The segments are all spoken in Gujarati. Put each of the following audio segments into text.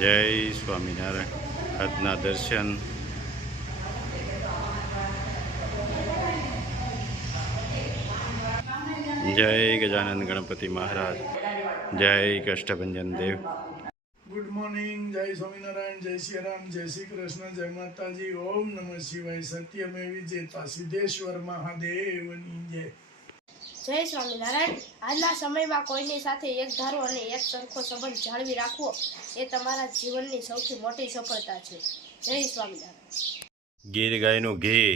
જય સ્વામિનારાયણ. આજના દર્શન જય ગજાનંદ ગણપતિ મહારાજ, જય કષ્ટભંજન દેવ. Good morning. જય સ્વામિનારાયણ, જય શ્રી રામ, જય શ્રી કૃષ્ણ, જય માતાજી. ઓમ નમઃ શિવાય. સત્યમેવ જયતા સિદ્ધેશ્વર મહાદેવની જય. જય સ્વામિનારાયણ. આજના સમયમાં કોઈની સાથે એક ધારો અને એક સરખો સંબંધ જાળવી રાખવો એ તમારા જીવનની સૌથી મોટી સફળતા છે. જય સ્વામિનારાયણ. ગીર ગાયનું ઘી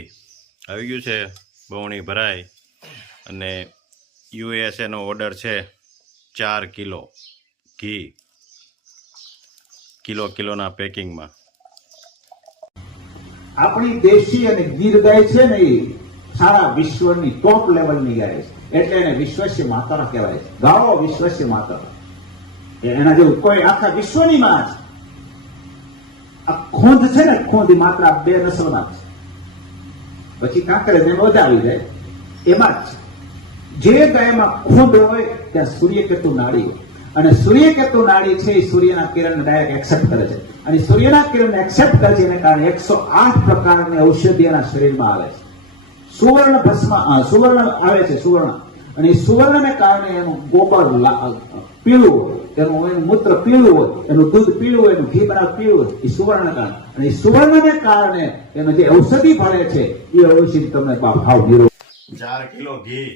આવી ગયું છે, બવણી ભરાય, અને યુએસએનો ઓર્ડર છે 4 કિલો ઘી, કિલોના પેકિંગમાં. આપણી દેશી અને ગીર ગાય છે ને એ સારા વિશ્વની ટોપ લેવલની ગાય છે, એટલે એને વિશ્વસ્ય માતા કહેવાય છે. ગાળો વિશ્વસ્ય માતા, એના જેવું કોઈ આખા વિશ્વની માં છે. આ ખોંદ છે ને, ખોંદ માત્ર 2 નસલમાં છે, પછી કાંકરે જેમ વધાવી જાય એમાં જ છે. જે ગાયમાં ખોંદ હોય ત્યાં સૂર્યકેતુ નાડી હોય, અને સૂર્યકેતુ નાડી છે એ સૂર્યના કિરણને ડાયરેક્ટ એક્સેપ્ટ કરે છે, અને સૂર્યના કિરણને એક્સેપ્ટ કરે છે એને કારણે 108 પ્રકારની ઔષધિ એના શરીરમાં આવે છે. સુવર્ણ ભસ્મ, સુવર્ણ આવે છે, સુવર્ણ, અને એ સુવર્ણને કારણે એનું ગોબર પીળું હોય, એનું મૂત્ર પીળું હોય, એનું દૂધ પીળું હોય, એનું ઘી બનાવ પીળું હોય, એ સુવર્ણ કારણે. અને એ સુવર્ણને કારણે એનો જે ઔષધિ ફળે છે એ ઔષધિ તમને ભાવ નિરોગ. 4 કિલો ઘી,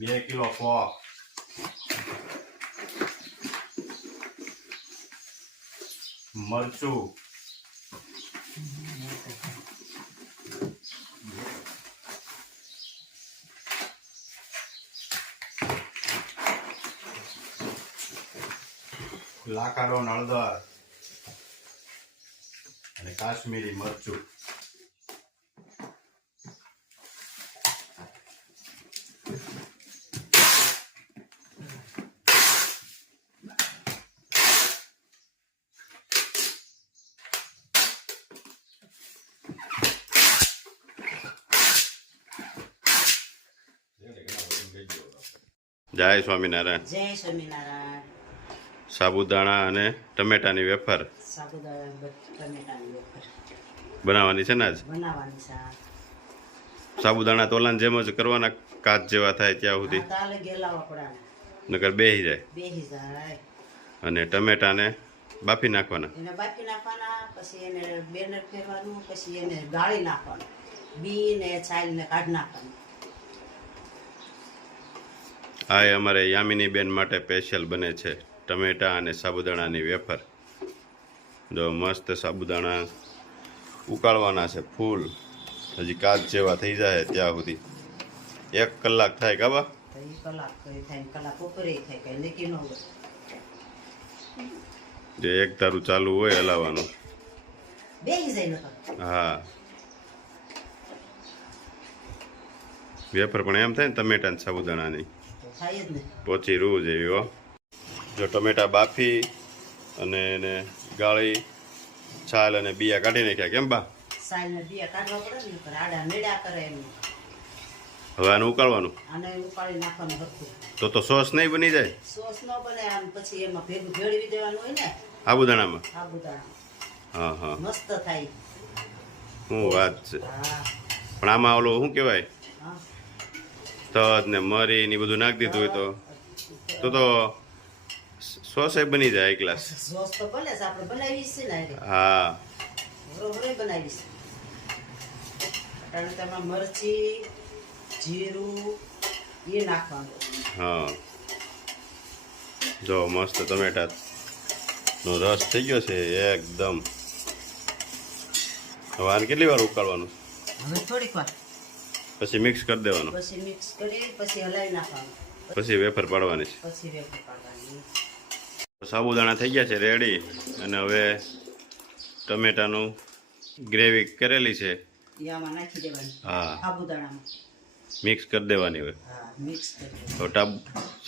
બે કિલો પોક, મરચું, લાકારો હળદર અને કાશ્મીરી મરચું. જય સ્વામિનારાયણ. જય સ્વામિનારાયણ. સાબુદાણા અને ટમેટાની વેફર સાબુદાણા ટમેટાની વેફર બનાવવાની છે ને આજ. બનાવવાની છે. સાબુદાણા તોલાની જેમ જ કરવાના, કાચ જેવા થાય ત્યાં સુધી, તાલે ગેલાવા પડાને નકર બેહી જાય. બેહી જાય. અને ટમેટાને બાફી નાખવાના. એને બાફી નાખવાના, પછી એને બેનર ફેરવાનું, પછી એને ગાળી નાખવાનું, બી ને છાલ ને કાઢી નાખવાનું. આ અમારે યામિની બેન માટે સ્પેશિયલ બને છે, ટમેટા અને સાબુદાણાની વેફર. જો મસ્ત સાબુદાણા ઉકાળવાના છે ફૂલ, હજી કાચ જેવા થઈ જાય ત્યાં સુધી 1 કલાક થાય કાબા. તો એ કલાક થાય, કલાક ઉપર થાય, કઈ નક્કી ન હોય. જે એક તારું ચાલુ હોય હલાવવાનું. બેહી જાય. હા, વેફર પણ એમ થાય ને ટમેટા ને સાબુદાણાની, થાય જ ને. પોચી રૂ જેવી. હો, જો ટમેટા બાફી અને એને ગાળી, છાલ અને બિયા કાઢી નાખ્યા. કેમ બા? સાલ ને બિયા કાઢવા પડે ને, પર આડા મેળા કરે એમ. હવે આને ઉકાળવાનું. આને ઉકાળી નાખવાનું હતું. તો સોસ નહીં બની જાય? સોસ ન બને આમ, પછી એમાં ભેગું ભેળવી દેવાનું હોય ને સાબુદાણામાં. સાબુદાણા. હા હા, મસ્ત થાય. શું વાત છે. હા પણ આમાં ઓલું શું કહેવાય, હા. તજ ને મરી ને બધું નાખી દીધું હોય તો સોસ બની જાય એક ગ્લાસ. સોસ તો બને છે, આપણે બનાવી છે ને. હા, બરોબર બનાવી છે. કારણ તેમાં મરચી, જીરું એ નાખવાનું. હા, જો મસ્ત ટમેટા નો રસ થઈ ગયો છે એકદમ. હવે આને કેટલી વાર ઉકાળવાનું? હવે થોડીક વાર પછી મિક્સ કરી દેવાનું, પછી મિક્સ કરી, પછી હલાવી નાખવાનું, પછી વેફર પાડવાની છે. પછી વેફર પાડવાની. સાબુદાણા થઈ ગયા છે રેડી, અને હવે ટમેટાનું ગ્રેવી કરેલી છે એ આમાં નાખી દેવાની. હા, સાબુદાણામાં મિક્સ કરી દેવાની. હવે હા મિક્સ કરી. તો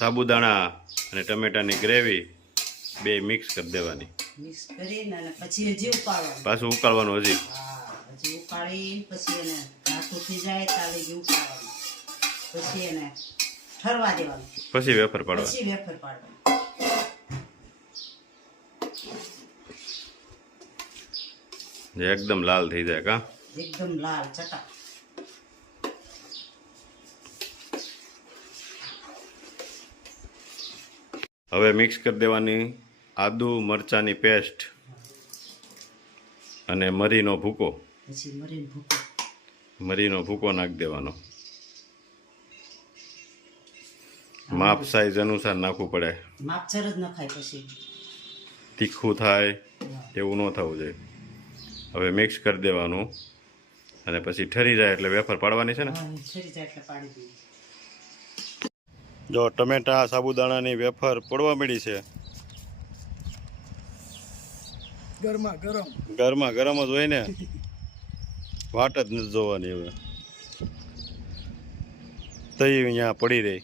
સાબુદાણા અને ટમેટાની ગ્રેવી બે મિક્સ કરી દેવાની. મિક્સ કરીને અને પછી હજી ઉકાળવાનું. પાછું ઉકાળવાનું હજી. હા, હજી ઉકાળી પછી એને આખું થઈ જાય તાલે જેવું ઉકાળવાનું, પછી એને ઠરવા દેવાનું, પછી વેફર પાડવા. પછી વેફર પાડવાનું. જે એકદમ લાલ થઈ જાય કા. એકદમ લાલ ચટા. હવે મિક્સ કરી દેવાની આદુ મરચાની પેસ્ટ અને મરીનો ભૂકો. પછી મરીને ભૂકો. મરીનો ભૂકો નાખી દેવાનો. માપ સાઈઝ અનુસાર નાખવું પડે. માપસર જ નખાય પછી. તીખું થાય એવું ન થવું જોઈએ. હવે મિક્સ કરી દેવાનું અને પછી ઠરી જાય એટલે વેફર પાડવાની છે ને. હા, ઠરી જાય એટલે પાડી દઈએ. જો ટમેટા સાબુદાણાની વેફર પડવા મળી છે. ગરમા ગરમ ગરમા ગરમ જ હોય ને, વાટ જ નથી જોવાની. હવે તઈ અહીંયા પડી રહી.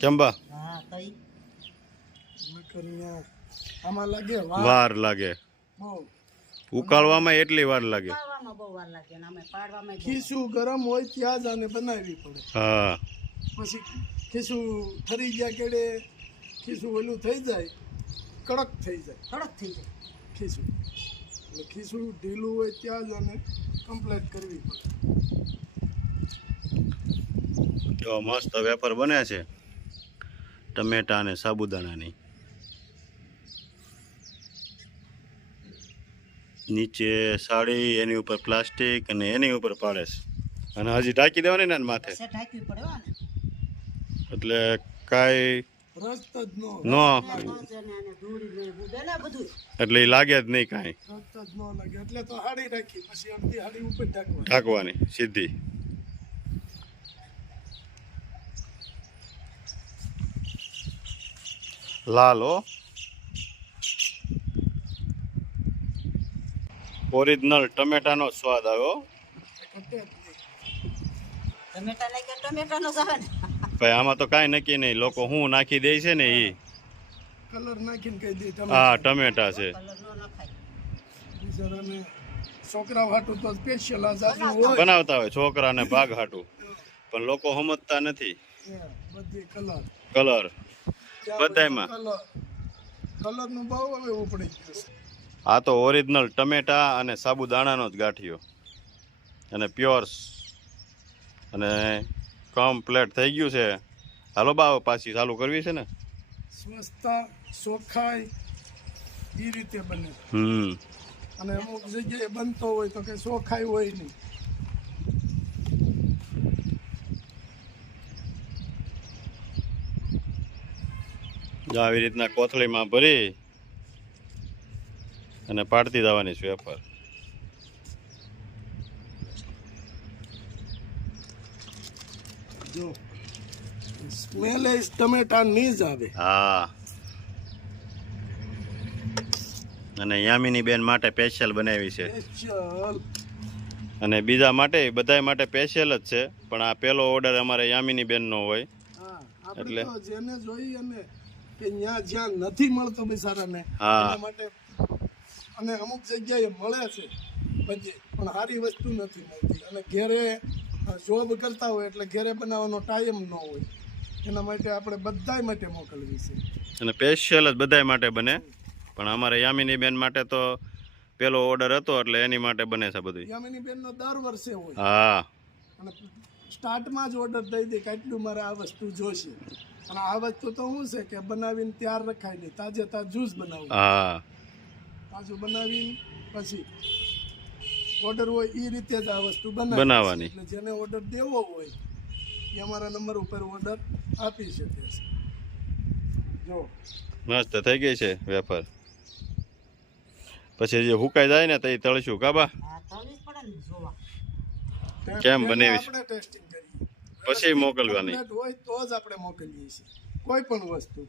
કેમ બા? હા કઈ નકર આમાં લાગે વાર લાગે. બહુ ઉકાળવામાં એટલી વાર લાગે. પાડવામાં બહુ વાર લાગે ને અમે પાડવામાં ખીસું ગરમ હોય ત્યાં જ આને બનાવવી પડે. હા, પછી ખીસું ઠરી ગયા કેડે ખીસું ઓલું થઈ જાય, કડક થઈ જાય કડક થઈ જાય. ખીસું. એટલે ખીસું ઢીલું હોય ત્યાં જ આને કમ્પ્લીટ કરવી પડે. જો મસ્ત વેફર બને છે ટમેટા અને સાબુદાણાની. નીચે સાડી, એની ઉપર પ્લાસ્ટિક અને એની ઉપર પાડે છે. અને હજી ઢાંકી દેવાની ને માથે, પછી ઢાંકવી પડે હો ને. એટલે કાંઈ રસ જ ન ન, અને ધૂળી ને ઉડે ને બધું. એટલે એ લાગે જ નહીં કાંઈ. રસ જ ન લાગે. એટલે તો હાડી રાખી, પછી અડધી હાડી ઉપર ઢાંકવા. ઢાંકવાની સીધી. લાલ હો, ઓરિજિનલ ટમેટાનો સ્વાદ આવ્યો. ઘટે જ નહીં. ટમેટા નાખે ટમેટાનો જ આવે ને. ભાઈ આમાં તો કાંઈ નક્કી નહીં, લોકો શું નાખી દે છે ને એ. કલર નાખીને કહી દે તમે. હા, ટમેટા છે. કલર નો નખાય. બિચારાને છોકરા હાટું તો સ્પેશિયલ આ જાજુ હોય. બનાવતા હોય છોકરાને ભાગ હાટું, પણ લોકો સમજતા નથી. બધી કલર કલર બધાયમાં. કલર નું બહુ હવે ઉપડી ગયું છે. આ તો ઓરિજિનલ ટમેટા અને સાબુદાણાનો જ ગાંઠિયો અને પ્યોર્સ અને કમ્પ્લેટ થઈ ગયું છે. હાલો બા પાછી ચાલુ કરવી છે ને. સ્વચ્છતા, ચોખ્ખાઈ એ રીતે બને. અને અમુક જગ્યાએ બનતો હોય તો કે ચોખ્ખાઈ હોય નહીં. જો આવી રીતના કોથળીમાં ભરી અને પાડતી જવાની છે વેફર. જો સ્મેલ ટમેટા ની જ આવે. હા, અને યામિની બેન માટે સ્પેશિયલ બનાવી છે. સ્પેશિયલ. અને બીજા માટે બધાય માટે સ્પેશિયલ જ છે, પણ આ પહેલો ઓર્ડર અમારે યામિની બેનનો હોય. હા, એટલે આપણે તો જેને જોઈએ ને કે જ્યાં નથી મળતો બિચારાને હા. એના માટે. અને અમુક જગ્યાએ મળે છે બધી, પણ સારી વસ્તુ નથી મળતી. અને ઘેરે જોબ કરતા હોય એટલે ઘેરે બનાવવાનો ટાઈમ ન હોય, એના માટે આપણે બધાય માટે મોકલવી છે. અને સ્પેશિયલ જ બધાય માટે બને, પણ અમારે યામિની બેન માટે તો પેલો ઓર્ડર હતો એટલે એની માટે બને છે બધું. યામિની બેનનો દર વર્ષે હોય. હા, અને સ્ટાર્ટમાં જ ઓર્ડર દઈ દે કે આટલું મારે આ વસ્તુ જોશે. અને આ વસ્તુ તો શું છે કે બનાવીને તૈયાર રખાય નહીં, તાજે જ્યુસ બનાવવું. હા, તાજું બનાવીને પછી ઓર્ડર હોય એ રીતે જ આ વસ્તુ બનાવવાની. એટલે જેને ઓર્ડર દેવો હોય એ અમારા નંબર ઉપર ઓર્ડર આપી શકે છે. જો મસ્ત થઈ ગઈ છે વેફર. પછી જે હુકાઈ જાય ને તો એ તળશું કાબા. હા, તળવી જ પડે ને જોવા. કેમ બનાવી છે? આપણે ટેસ્ટિંગ કરીએ, પછી મોકલવાની. કમ્પ્લીટ હોય તો જ આપણે મોકલીએ છીએ કોઈ પણ વસ્તુ.